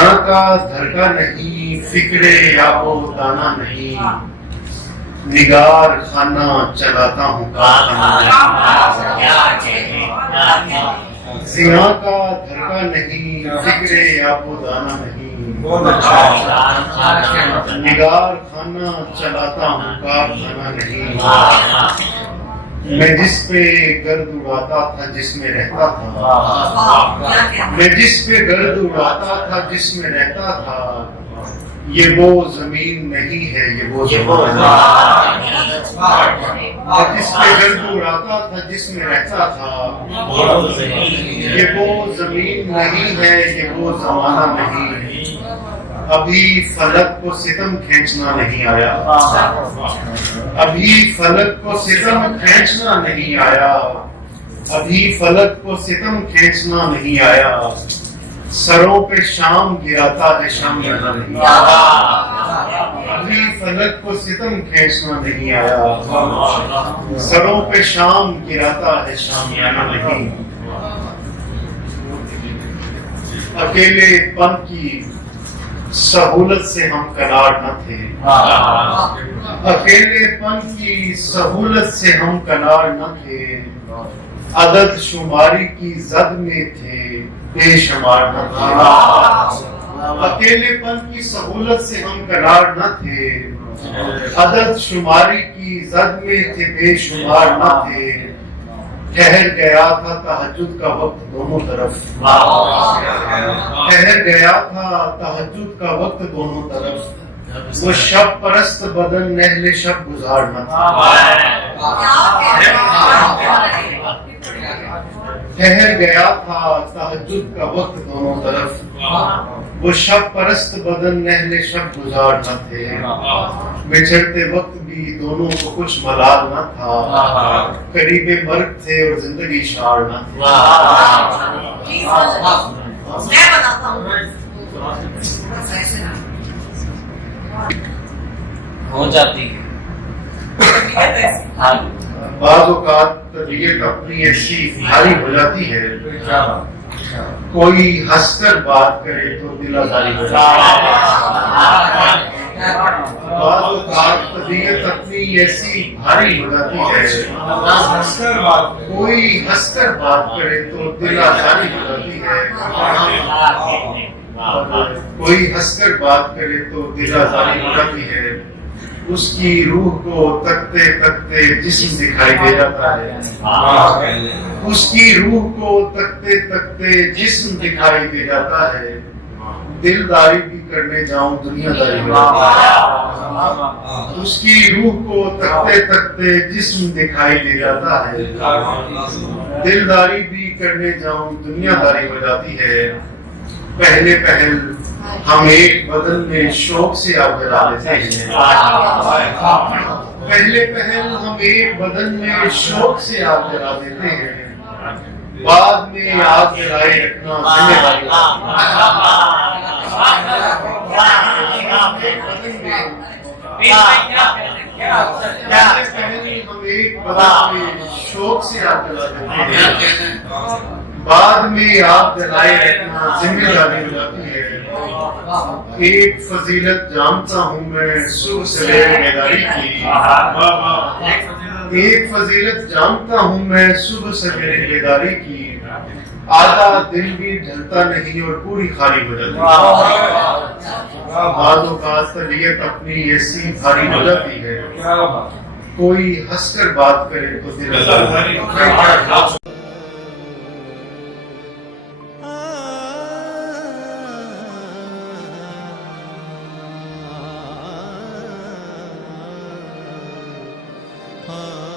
زیاں کا دھڑکا نہیں، فکر آب و دانا نہیں، نگار خانہ چلاتا ہوں کارخانہ نہیں۔ زیاں کا دھڑکا نہیں، فکر آب و دانا نہیں، نگار خانہ چلاتا ہوں کارخانہ نہیں۔ میں جس پہ گرد اڑاتا تھا جس میں رہتا تھا، میں جس پہ گرد اڑاتا تھا جس میں رہتا تھا، یہ وہ زمین نہیں ہے یہ وہ زمانہ۔ میں جس پہ گرد اڑاتا تھا جس میں رہتا تھا، یہ وہ زمین نہیں ہے یہ وہ زمانہ نہیں۔ ابھی فلک کو ستم کھینچنا نہیں آیا، ابھی فلک کو ستم کھینچنا نہیں آیا، ابھی فلک کو ستم کھینچنا نہیں آیا، سروں پہ شام گراتا ہے شام گرانا نہیں آیا۔ ابھی فلک کو ستم کھینچنا نہیں آیا، سروں پہ شام گراتا ہے شام گرانا نہیں۔ اکیلے پن کی سہولت سے ہم کنار نہ تھے، اکیلے پن کی سہولت سے ہم کنار نہ تھے، عدد شماری کی زد میں تھے بے شمار نہ تھے۔ اکیلے پن کی سہولت سے ہم کنار نہ تھے، عدد شماری کی زد میں تھے بے شمار نہ تھے، ٹھہر گیا تھا تہجد کا وقت دونوں طرف، ٹھہر گیا تھا تہجد کا وقت دونوں طرف، وہ شب پرست بدن اہل شب گزار نہ تھا۔ ٹھہر گیا تھا تہجد کا وقت دونوں طرف، وہ شب پرست بدن اہل شب گزار نہ تھے، بچھڑتے وقت بھی دونوں کو کچھ ملال نہ تھا، قریب مرگ تھے اور زندگی شعار نہ تھی۔ ہو جاتی ہے بعض اوقات طبیعت اپنی ایسی بھاری ہو جاتی ہے، کوئی ہنس کر بات کرے تو دل آزاری ہو جاتی ہے۔ بعض اوقات طبیعت اپنی ایسی بھاری ہو جاتی ہے، کوئی ہنس کر بات کرے تو دل آزاری ہو جاتی ہے، کوئی ہنس کر بات کرے تو دل آزاری ہو جاتی ہے، اس کی روح کو تکتے تکتے جسم دکھائی دے جاتا ہے، اس کی روح کو تکتے تکتے جسم دکھائی دے جاتا ہے، دلداری بھی کرنے جاؤں دنیا داری ہو جاتی ہے، اس کی روح کو تکتے تکتے جسم دکھائی دے جاتا ہے، دلداری بھی کرنے جاؤں دنیا داری ہو جاتی ہے۔ پہلے پہل ہم ایک بدن میں شوق سے آگ جلا دیتے ہیں، پہلے پہل ہم ایک بدن میں شوق سے آگ جلا دیتے ہیں، بعد میں آگ جلائے رکھنا ذمہ داری ہم ایک بدن میں شوق سے آگ جلا دیتے ہیں، بعد میں آگ جلائے رکھنا ذمہ داری ہو جاتی ہے۔ ایک فضیلت جانتا ہوں میں صبح سویرے بیداری کی، ایک فضیلت جانتا ہوں میں صبح سویرے بیداری کی، آدھا دل بھی ڈھلتا نہیں اور پوری خالی ہو جاتی ہے۔ بعض اوقات طبیعت اپنی ایسی بھاری ہو جاتی ہے، کوئی ہنس کر بات کرے تو دل آزاری ہو جاتی ہے۔ ہاں